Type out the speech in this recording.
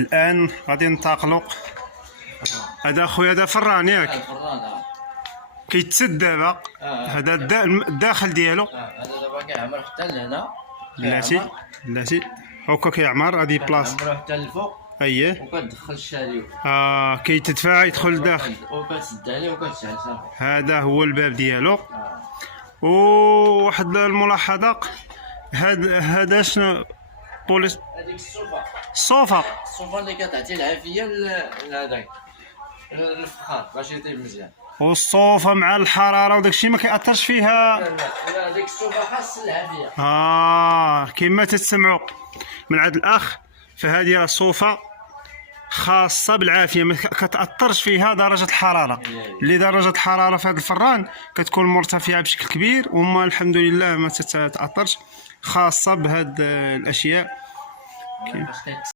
الان غادي ننتقلوا. هذا خويا هذا فران ياك الفران. كيتسد دابا. هذا الداخل ديالو. هذا دابا كيعمر حتى لهنا. بلاتي هكا كيعمر. هذه بلاصه كيعمرو حتى للفوق. اييه. وكتدخل الشاليو. كيتدفع يدخل لداخل. وكتسد عليه وكتشعل صافي. هذا هو الباب ديالو. وواحد الملاحظه، هذا شنو؟ بوليس. هذيك الصوفه. الصوفه اللي كتعطي العافيه لهذاك الفخار باش يطيب مزيان. والصوفه مع الحراره وداك الشيء ما كيأثرش فيها. لا هذيك الصوفه خاص العافيه. كما تسمعوا من عند الاخ، فهذه صوفه خاصه بالعافيه، ما كتأثرش فيها درجه الحراره. اللي درجه الحراره في هذا الفران كتكون مرتفعه بشكل كبير، وما الحمد لله ما تتأثرش، خاصه بهاد الاشياء.